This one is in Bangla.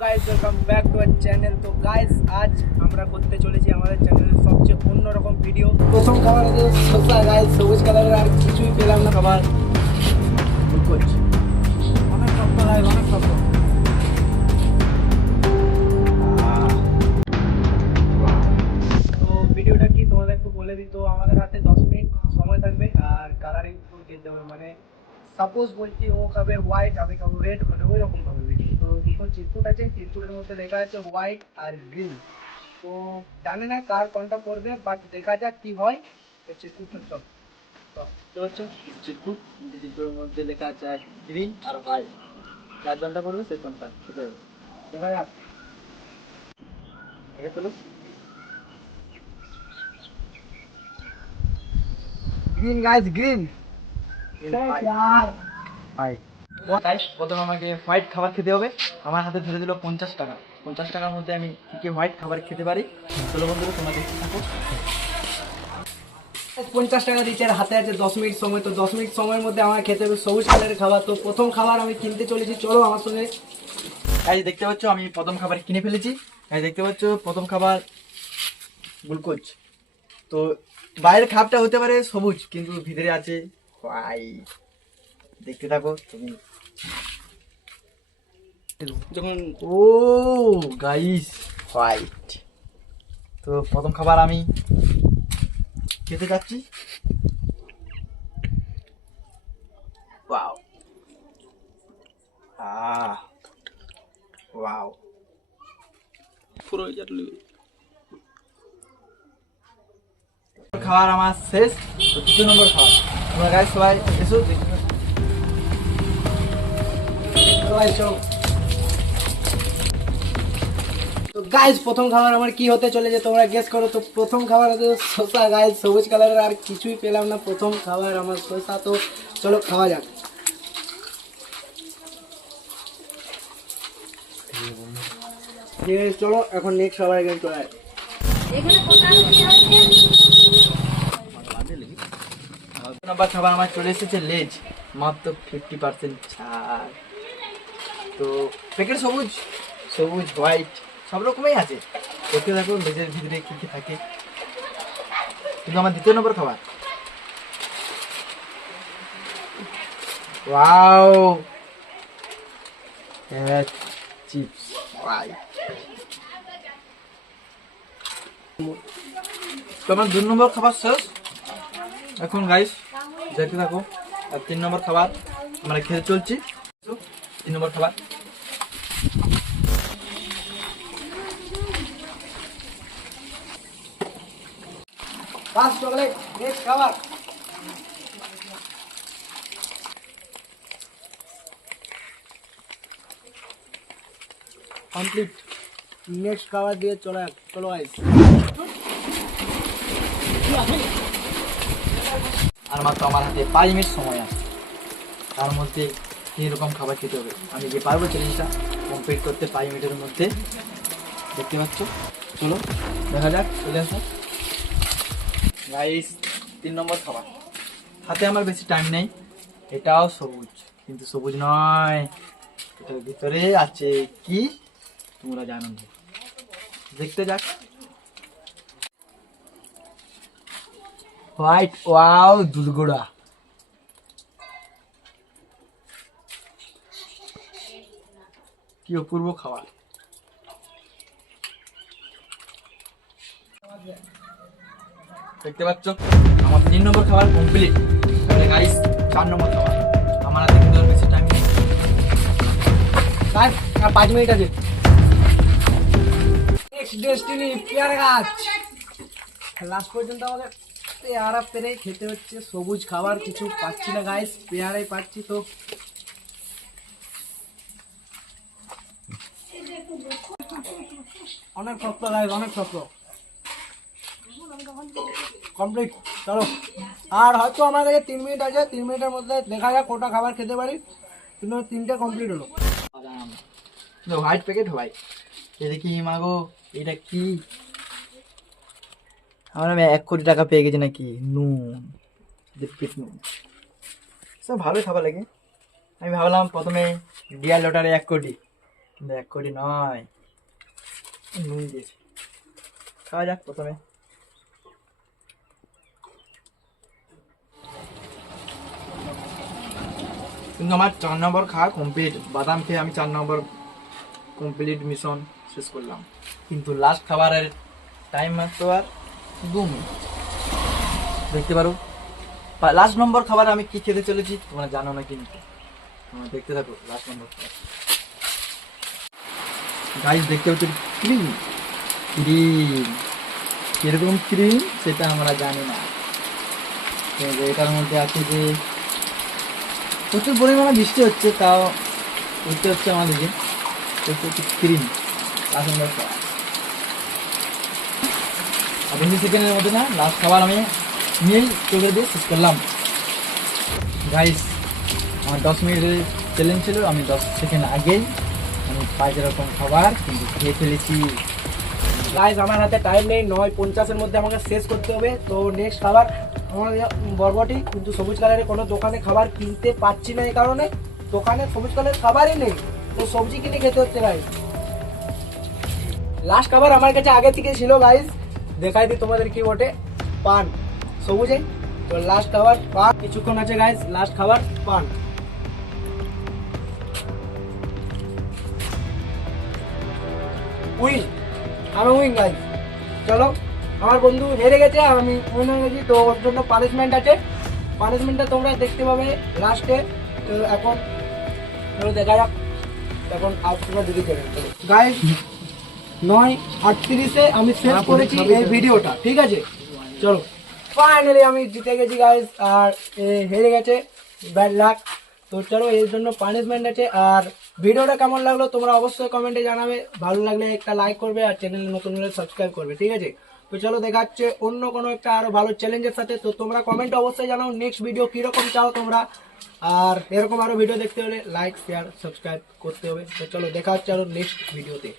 Guys welcome back to our channel. তো গাইস আজ আমরা করতে চলেছি আমাদের চ্যানেলের সবচেয়ে অন্যরকম ভিডিও। প্রথম খাবার আছে শসা গাইস, সবুজ কালারের, আর কিছুই পেলাম না খাবার। গ্লুকোজ অনেক শক্ত গাইস, অনেক শক্ত। তো ভিডিওটা কি তোমাদের একটু বলে দিই। তো আমাদের হাতে 10 মিনিট সময় থাকবে আর কালারিং কিনতে হবে, মানে সাপোজ বলছি ও খাবে হোয়াইট, আমি খাবো রেড, মানে ওই রকম ভাবে ভিডিও। তো দুটো চিত্রুট আছে, চিত্রুটের মধ্যে লেখা আছে হোয়াইট আর গ্রিন। তো জানি না কার কোনটা পড়বে, বাট দেখা যাক কি হয়। তো চিত্রুটটা সব বুঝতে পারছো, চিত্রুট, চিত্রের মধ্যে লেখা আছে গ্রিন আর হোয়াইট। যার কোনটা পড়বে সে কোনটা সেটা দেখা যাক। ঠিক আছে, চলো। Green guys, green. প্রথমে আমাকে হোয়াইট খাবার খেতে হবে। আমার হাতে ধরে দিল 50 টাকা। 50 টাকার মধ্যে আমি কী কী হোয়াইট খাবার খেতে পারি, চলো বন্ধুরা তোমরা দেখতে থাকো। 50 টাকা দিচ্ছে আর হাতে আছে 10 মিনিট সময়। তো 10 মিনিট সময়ের মধ্যে আমার খেতে হবে সবুজ কালারের খাবার। তো প্রথম খাবার আমি কিনতে চলেছি, চলো আমার সঙ্গে। গাইস দেখতে পাচ্ছ আমি প্রথম খাবার কিনে ফেলেছি। গাইস দেখতে পাচ্ছ প্রথম খাবার গ্লুকোজ। তো বাইরের খাপটা হতে পারে সবুজ, কিন্তু ভিতরে আছে হোয়াইট। দেখতে থাকো তুমি যখন। ও গাইস, হোয়াইট। তো প্রথম খাবার আমি খেতে যাচ্ছি। ওয়াও, ওয়াও, পুরো খাবার আমার শেষ। তো 2 নম্বর খাবার তোমরা গাইস সবাই এসো, সবাই এসো। তো গাইস প্রথম খাবার আমার কি হতে চলেছে তোমরা গেস করো। তো প্রথম খাবার হচ্ছে শসা গাইস, সবুজ কালারের, আর কিছুই পেলাম না। প্রথম খাবার আমার শসা। তো চলো খাওয়া যাক। ঠিক আছে চলো, এখন নেক্সট খাবার এখানে চলে আসে। নাম্বার খাবার আমার চলে এসেছে লেজ, মাত্র 50% ছাড়। তো প্যাকেট সবুজ, সবুজ হোয়াইট সব রকমই আছে। দেখতে থাকো লেজের ভিতরে কি কি থাকে। কিন্তু আমার 2 নম্বর খাবার, ওয়াও, চিপস হোয়াইট। তো আমার 2 নম্বর খাবার শেষ। এখন গাইস দেখতে থাকো। আর 3 নম্বর খাবার আমরা খেতে চলছি। 3 নম্বর খাবার ফার্স্ট চকলেট, নেক্সট খাবার। কমপ্লিট, নেক্সট খাবার দিয়ে চলো চলো গাইস। আর মাত্র আমার হাতে 5 মিনিট সময় আছে। তার মধ্যে এরকম খাবার খেতে হবে। আমি যে পারবো চ্যালেঞ্জটা কমপ্লিট করতে 5 মিনিটের মধ্যে। দেখতে পাচ্ছ, চলো দেখা যাক, চলে আসো গাইস। 3 নম্বর খাবার হাতে আমার বেশি টাইম নেই। এটাও সবুজ, কিন্তু সবুজ নয়, এটার ভিতরে আছে কি তোমরা জানো না। দেখতে যাক। হোয়াইট, ওয়াও, দুধগুড়া। কি অপূর্ব খাবার। দেখতে পাচ্ছ আমার 3 নম্বর খাবার কমপ্লিট। তাহলে গাইস 4 নম্বর খাবার আমার হাতে কিন্তু আর বেশি টাইম নেই। গাইস আর 5 মিনিট আছে। নেক্সট ডেস্টিনি পেয়ারা গাছ। লাস্ট পর্যন্ত আমাদের পেয়ারা পেরে খেতে হচ্ছে। সবুজ খাবার কিছু পাচ্ছি না গাইস, পেয়ারাই পাচ্ছি। তো অনেক শক্ত গাইস, অনেক শক্ত। কমপ্লিট, চলো। আর হয়তো আমার কাছে 3 মিনিট আছে, 3 মিনিটের মধ্যে দেখা যাক কোটা খাবার খেতে পারি। কিন্তু 3টে কমপ্লিট হলো। হোয়াইট প্যাকেট হোয়াইট, এ দেখি মাগো, এটা কি? আমি 1 কোটি টাকা পেয়ে গেছি নাকি? নুন, নুন সব ভালোই খাবার লাগে। আমি ভাবলাম প্রথমে ডিয়ার লটারে 1 কোটি, দেখ করি নয়, নুন দিয়েছি। খাওয়া যাক প্রথমে। কিন্তু আমার 4 নম্বর খাওয়া কমপ্লিট। বাদাম খেয়ে আমি 4 নম্বর কমপ্লিট মিশন শেষ করলাম। কিন্তু লাস্ট খাবারের টাইম মাত্র আর 2 মিনিট। দেখতে পারো লাস্ট নম্বর খাবার আমি কি খেতে চলেছি তোমরা জানো না, কিন্তু তোমরা দেখতে থাকো লাস্ট নম্বর খাবার। গাইস দেখতে হচ্ছে ক্রিম, ক্রিম কিরকম ক্রিম সেটা আমরা জানি না। এটার মধ্যে আছে যে প্রচুর পরিমাণে বৃষ্টি হচ্ছে, তাও উঠতে হচ্ছে আমাদেরকে। ক্রিম লাস্ট নম্বর খাবার। 20 সেকেন্ডের মধ্যে না লাস্ট খাবার আমি নীল চোখে দিয়ে শেষ করলাম। গাইস আমার 10 মিনিটের চ্যালেঞ্জ ছিল, আমি 10 সেকেন্ড আগেই আমি 5 রকম খাবার কিন্তু খেয়ে ফেলেছি। গাইস আমার হাতে টাইম নেই, 9:50-এর মধ্যে আমাকে শেষ করতে হবে। তো নেক্সট খাবার আমার বরবটি, কিন্তু সবুজ কালারের কোনো দোকানে খাবার কিনতে পাচ্ছি না, এই কারণে দোকানে সবুজ কালারের খাবারই নেই, তো সবজি কিনে খেতে হচ্ছে গাইস। লাস্ট খাবার আমার কাছে আগে থেকে ছিল গাইস, দেখাই দিই তোমাদের কি বটে, পান সবুজে। তো লাস্ট খাবার পান, কিছুক্ষণ আছে গাইস, লাস্ট খাবার পান। উইন, আমি উইন গাইস। চলো, আমার বন্ধু হেরে গেছে, আমি উইন হয়ে গেছি, তো ওর জন্য পানিশমেন্ট আছে। পানিশমেন্টটা তোমরা দেখতে পাবে লাস্টে। তো এখন চলো দেখা যাক, এখন তোমরা দিদি চলে গাইস। 9:38-এ আমি শেষ করেছি এই ভিডিওটা, ঠিক আছে? চলো, ফাইনালি আমি জিতে গেছি গাইস, আর হেরে গেছে, ব্যাড লাক। তো চলো, এর জন্য পানিশমেন্ট আছে। আর ভিডিওটা কেমন লাগলো তোমরা অবশ্যই কমেন্টে জানাবে, ভালো লাগলে একটা লাইক করবে, আর চ্যানেলে নতুন হলে সাবস্ক্রাইব করবে, ঠিক আছে? তো চলো দেখা হচ্ছে অন্য কোনো একটা আরো ভালো চ্যালেঞ্জের সাথে। তো তোমরা কমেন্টে অবশ্যই জানাও নেক্সট ভিডিও কিরকম চাও তোমরা, আর এরকম আরো ভিডিও দেখতে হলে লাইক শেয়ার সাবস্ক্রাইব করতে হবে। তো চলো দেখা হচ্ছে আরো নেক্সট ভিডিওতে।